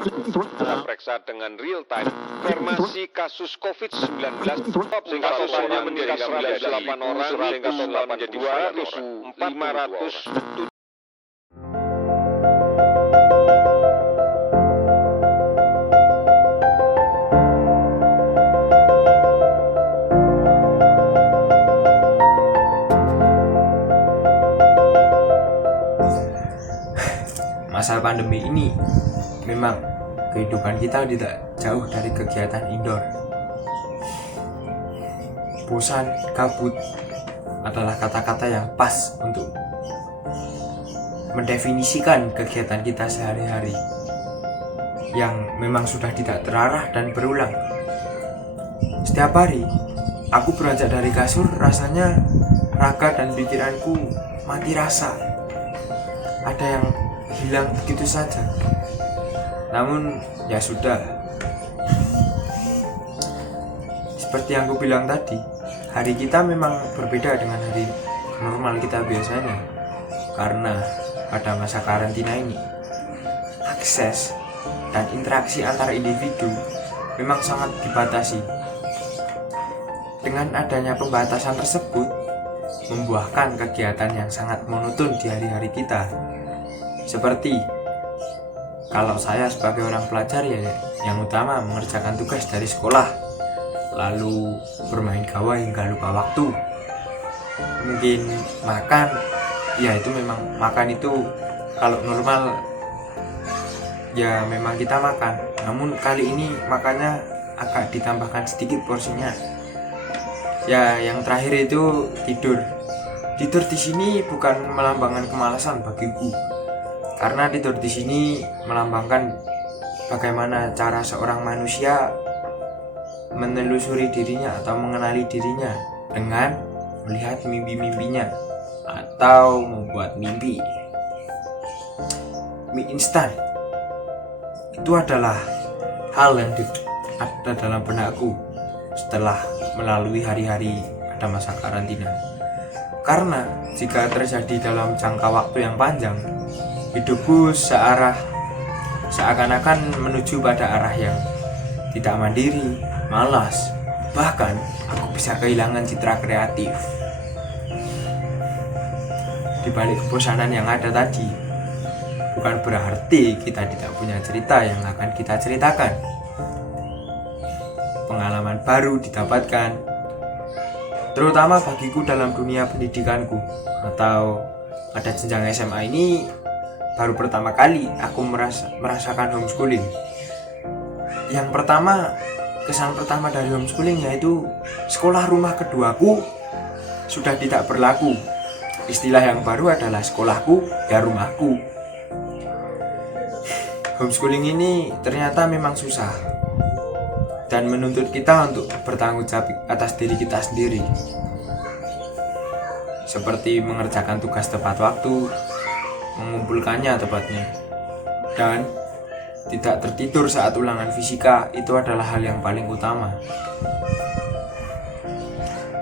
Kita periksa dengan real time informasi kasus COVID-19 kasusnya menjadi 108 orang sehingga total menjadi 500. Masa pandemi ini memang kehidupan kita tidak jauh dari kegiatan indoor. Bosan, kabut adalah kata-kata yang pas untuk mendefinisikan kegiatan kita sehari-hari yang memang sudah tidak terarah dan berulang. Setiap hari aku beranjak dari kasur, rasanya raga dan pikiranku mati rasa. Ada yang hilang begitu saja. Namun ya sudah. Seperti yang aku bilang tadi, hari kita memang berbeda dengan hari normal kita biasanya. Karena pada masa karantina ini, akses dan interaksi antar individu memang sangat dibatasi. Dengan adanya pembatasan tersebut, membuahkan kegiatan yang sangat monoton di hari-hari kita. Seperti kalau saya sebagai orang pelajar ya yang utama mengerjakan tugas dari sekolah, lalu bermain gawai hingga lupa waktu. Mungkin makan, ya itu memang makan itu kalau normal ya memang kita makan. Namun kali ini makannya agak ditambahkan sedikit porsinya. Ya yang terakhir itu tidur. Tidur di sini bukan melambangkan kemalasan bagiku. Karena tidur di sini melambangkan bagaimana cara seorang manusia menelusuri dirinya atau mengenali dirinya dengan melihat mimpi-mimpinya atau membuat mimpi. Mie instan itu adalah hal yang ada dalam benakku setelah melalui hari-hari pada masa karantina. Karena jika terjadi dalam jangka waktu yang panjang, hidupku seakan-akan menuju pada arah yang tidak mandiri, malas, bahkan aku bisa kehilangan citra kreatif. Di balik kebosanan yang ada tadi, bukan berarti kita tidak punya cerita yang akan kita ceritakan. Pengalaman baru didapatkan, terutama bagiku dalam dunia pendidikanku atau pada jenjang SMA ini. Baru pertama kali aku merasakan homeschooling. Yang pertama, kesan pertama dari homeschooling yaitu sekolah rumah keduaku sudah tidak berlaku. Istilah yang baru adalah sekolahku ya rumahku. Homeschooling ini ternyata memang susah dan menuntut kita untuk bertanggung jawab atas diri kita sendiri. Seperti mengerjakan tugas tepat waktu, mengumpulkannya tepatnya, dan tidak tertidur saat ulangan fisika. Itu adalah hal yang paling utama.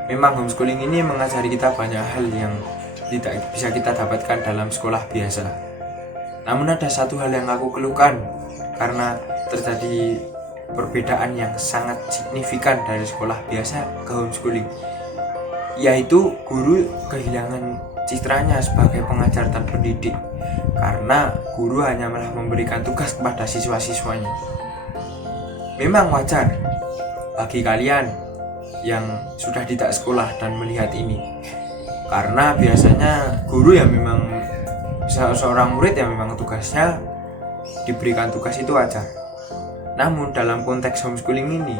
Memang homeschooling ini mengajari kita banyak hal yang tidak bisa kita dapatkan dalam sekolah biasa. Namun ada satu hal yang aku keluhkan karena terjadi perbedaan yang sangat signifikan dari sekolah biasa ke homeschooling, yaitu guru kehilangan citranya sebagai pengajar dan pendidik karena guru hanya malah memberikan tugas kepada siswa-siswanya. Memang wajar bagi kalian yang sudah tidak sekolah dan melihat ini, karena biasanya guru yang memang seorang murid yang memang tugasnya diberikan tugas itu wajar. Namun dalam konteks homeschooling ini,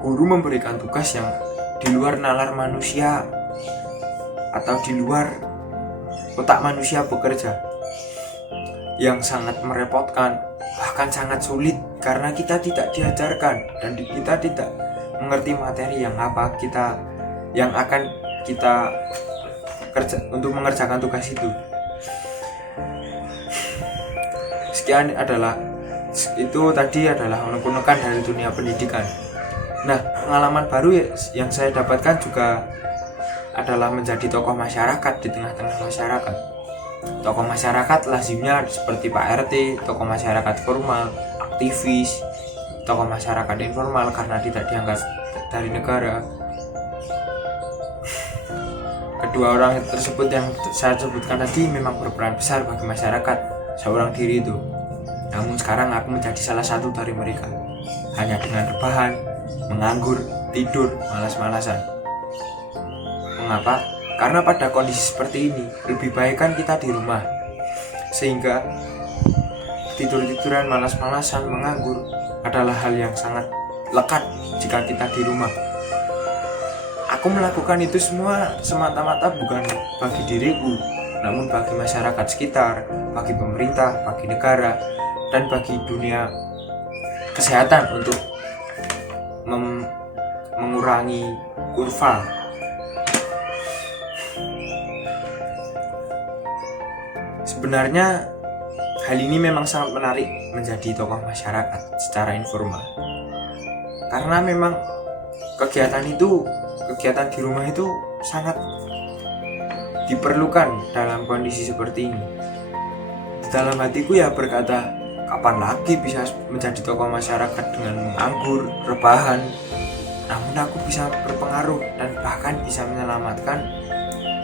guru memberikan tugas yang di luar nalar manusia atau di luar otak manusia bekerja, yang sangat merepotkan, bahkan sangat sulit karena kita tidak diajarkan dan kita tidak mengerti materi yang akan kita kerja untuk mengerjakan tugas itu. Itu tadi adalah unek-unekan dari dunia pendidikan. Nah, pengalaman baru yang saya dapatkan juga adalah menjadi tokoh masyarakat di tengah-tengah masyarakat. Tokoh masyarakat lazimnya seperti Pak RT, tokoh masyarakat formal, aktivis, tokoh masyarakat informal karena tidak diangkat dari negara. Kedua orang tersebut yang saya sebutkan tadi memang berperan besar bagi masyarakat seorang diri itu. Namun sekarang aku menjadi salah satu dari mereka, hanya dengan rebahan, menganggur, tidur, malas-malasan. Mengapa? Karena pada kondisi seperti ini lebih baik kan kita di rumah, sehingga tidur-tiduran, malas-malasan, menganggur adalah hal yang sangat lekat jika kita di rumah. Aku melakukan itu semua semata-mata bukan bagi diriku, namun bagi masyarakat sekitar, bagi pemerintah, bagi negara, dan bagi dunia kesehatan untuk mengurangi kurva. Sebenarnya hal ini memang sangat menarik menjadi tokoh masyarakat secara informal, karena memang kegiatan di rumah itu sangat diperlukan dalam kondisi seperti ini. Di dalam hatiku ya berkata, kapan lagi bisa menjadi tokoh masyarakat dengan menganggur, rebahan, namun aku bisa berpengaruh dan bahkan bisa menyelamatkan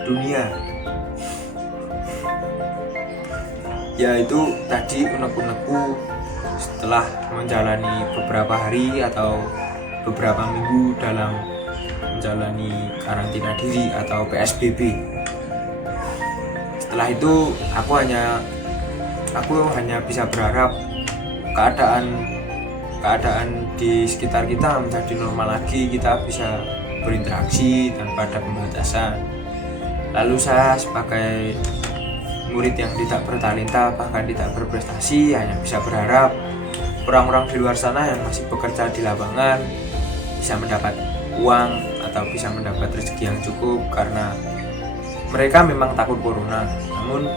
dunia. Yaitu tadi unek-unekku setelah menjalani beberapa hari atau beberapa minggu dalam menjalani karantina diri atau PSBB. Setelah itu aku hanya bisa berharap keadaan di sekitar kita menjadi normal lagi, kita bisa berinteraksi tanpa ada pembatasan. Lalu saya sebagai murid yang tidak bertalenta bahkan tidak berprestasi hanya bisa berharap orang-orang di luar sana yang masih bekerja di lapangan bisa mendapat uang atau bisa mendapat rezeki yang cukup, karena mereka memang takut corona, namun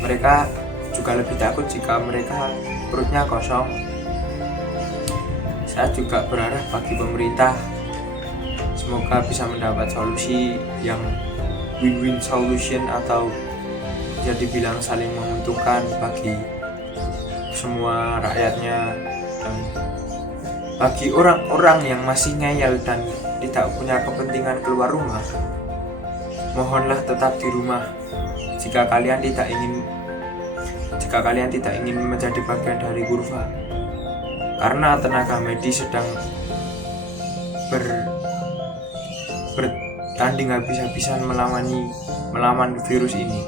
mereka juga lebih takut jika mereka perutnya kosong. Saya juga berharap bagi pemerintah semoga bisa mendapat solusi yang win-win solution atau bisa dibilang saling menguntungkan bagi semua rakyatnya, dan bagi orang-orang yang masih ngeyel dan tidak punya kepentingan keluar rumah, mohonlah tetap di rumah jika kalian tidak ingin menjadi bagian dari kurva, karena tenaga medis sedang bertanding habis-habisan melawan virus ini.